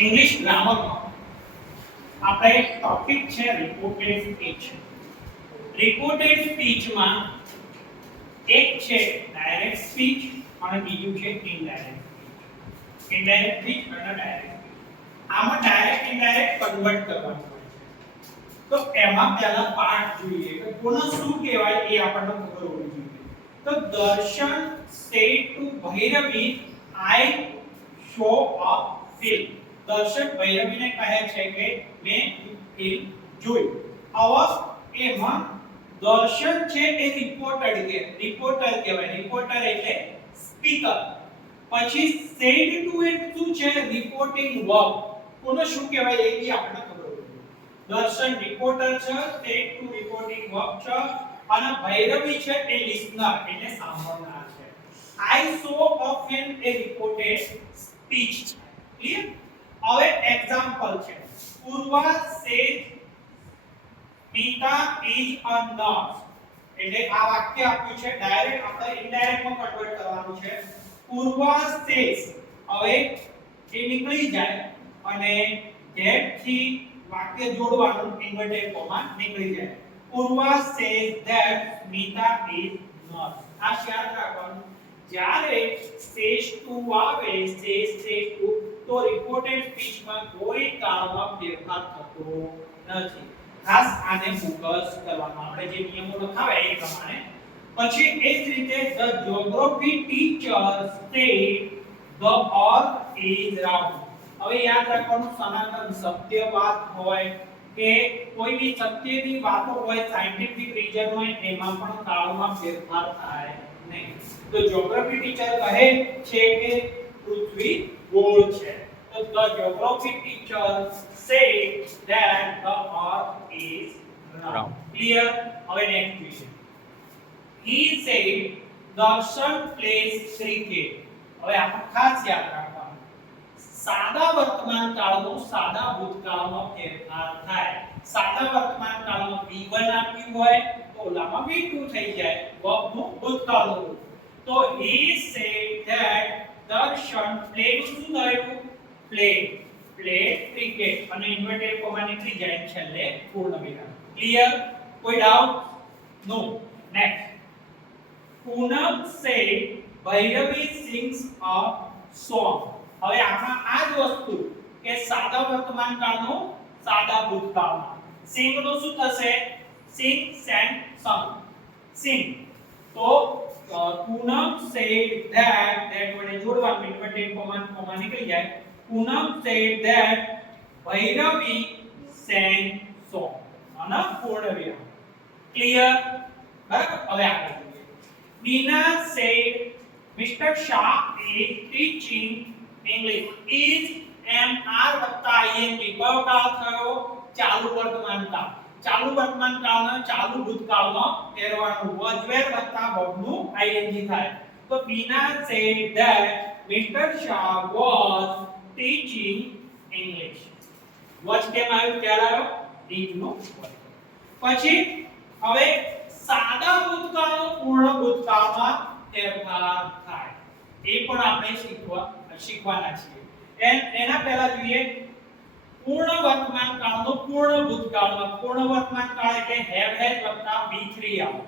English ગ્રામરમાં આપણે topic છે reported speech. Reported સ્પીચમાં એક છે ડાયરેક્ટ સ્પીચ અને બીજું છે ઇનડાયરેક્ટ સ્પીચ. ઇનડાયરેક્ટ સ્પીચ અને ડાયરેક્ટ સ્પીચ. આમાં ડાયરેક્ટ ઇનડાયરેક્ટ કન્વર્ટ કરવાનું હોય છે. તો એમાં પહેલા પાર્ટ જોઈએ કે કોને શું કહેવાય એ આપણને ખબર હોવી જોઈએ. તો દર્શન said to Bhairavi I show a film. દર્શક ભૈરવીને કહે છે કે મેં ફિલ્મ જોઈ. હવે એમાં દર્શન છે એ રિપોર્ટર કહેવાય. રિપોર્ટર એટલે સ્પીકર. પછી said to એટલે શું છે? Reporting verb. કોને શું કહેવાય એ બી આપણને ખબર હોવી જોઈએ. દર્શન રિપોર્ટર છે, said to રિપોર્ટિંગ વર્બ છે, અને ભૈરવી છે એ લિસનર એટલે સાંભળનાર છે. I saw a film a reported speech. Clear? હવે એક્ઝામ્પલ છે. પૂર્વા says Mita is a nurse. એટલે આ વાક્ય આપ્યું છે ડાયરેક્ટ આપણે ઇનડાયરેક્ટ માં કન્વર્ટ કરવાનું છે. પૂર્વા says હવે એ નીકળી જાય અને that થી વાક્ય જોડવાનું ઇન્વર્ટેડ કોમા નીકળી જાય. પૂર્વા says that Mita is nurse. આ યાદ રાખવાનું. જ્યારે says to આવે says to તો રિપોર્ટેડ સ્પીચમાં કોઈ કાળમાં ફેરફાર થતો નથી. ખાસ આને ફોકસ કરવાનું. આપણે જે નિયમો લખાવે એ પ્રમાણે. પછી એ જ રીતે the geography teacher said the earth is round. હવે યાદ રાખવાનું સનાતન સત્ય વાત હોય કે કોઈ બી સત્યની વાતો હોય સાયન્ટિફિક રીઝન હોય એમાં પણ કાળમાં ફેરફાર થાય નહીં. તો geography teacher કહે છે કે પૃથ્વી ગોળ છે. તો the geography teacher said that the earth is round. Clear? હવે next question. He said Darshan plays cricket. હવે આપણે ખાસ યાદ રાખવાનું. સાદા વર્તમાન કાળનો સાદા ભૂતકાળમાં ફેરફાર થાય. સાદા વર્તમાન કાળમાં V1 આપ્યું હોય તો ઓલામાં V2 થઈ જાય. વર્બનું ભૂતકાળનું રૂપ. તો he said that Darshan played શું થયું? Play cricket અને ઇન્વર્ટેડ કોમા નીકળી જાય છેલ્લે પૂર્ણ વિરામ. ક્લિયર? કોઈ doubt? No. Next. Poonam said Bhairavi sings a song. હવે આમાં આ જ વસ્તુ કે સાદા વર્તમાન કાળનો સાદા ભૂતકાળમાં sing નો શું થશે? sing sang sung. sing. તો પૂનમ said that વડે જોડવાનું ઇન્વર્ટેડ કોમા નીકળી જાય. પૂનમ said that Bhairavi sang song. અને પૂર્ણ વિરામ. ક્લિયર? બરાબર? હવે આગળ જોઈએ. Nina said Mr. Shah is teaching English. is mr વત્તા ing કયો કાળ થયો? ચાલુ વર્તમાન કાળ. ચાલુ વર્તમાન કાળનો ચાલુ ભૂતકાળમાં ફેરવાનું was were વત્તા verb ing થાય. તો Nina said that Mr. Shah was teaching English. was કેમ આવ્યું? ત્યારે આવ્યો did નો. પછી હવે સાદા ભૂતકાળનો પૂર્ણ ભૂતકાળમાં ફેરફાર થાય. એ પણ આપણે શીખવાના છીએ. એના પહેલા જોઈએ પૂર્ણ વર્તમાન કાળનો પૂર્ણ ભૂતકાળમાં. પૂર્ણ વર્તમાન કાળ એટલે have has વત્તા V3 આવે.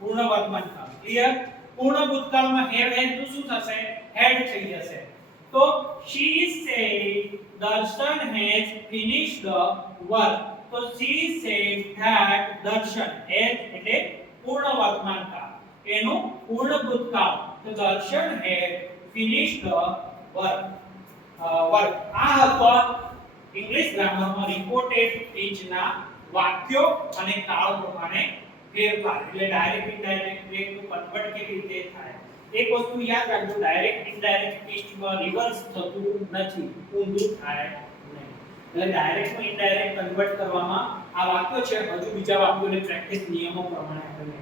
પૂર્ણ વર્તમાન કાળ. ક્લિયર? પૂર્ણ ભૂતકાળમાં have has તો શું થશે? had થઈ જશે. તો she said Darshan has finished the work. તો she said that Darshan has એટલે પૂર્ણ વર્તમાન કાળ એનું પૂર્ણ ભૂતકાળ. તો Darshan had finished the work. આ હતો ઇંગ્લિશ ગ્રામરમાં રિપોર્ટેડ સ્પીચના વાક્યો અને કાળ પ્રમાણે ફેરફાર. એટલે ડાયરેક્ટ ઇનડાયરેક્ટ નું કન્વર્ટ કેવી રીતે થાય. એક વસ્તુ યાદ રાખજો, ડાયરેક્ટ ઇનડાયરેક્ટ સ્પીચમાં રિવર્સ થતું નથી, ઊંધું થાય નહીં. એટલે ડાયરેક્ટ માં ઇનડાયરેક્ટ કન્વર્ટ કરવામાં આ વાક્યો છે. હજુ બીજા વાક્યોની પ્રેક્ટિસ નિયમો પ્રમાણે આપણે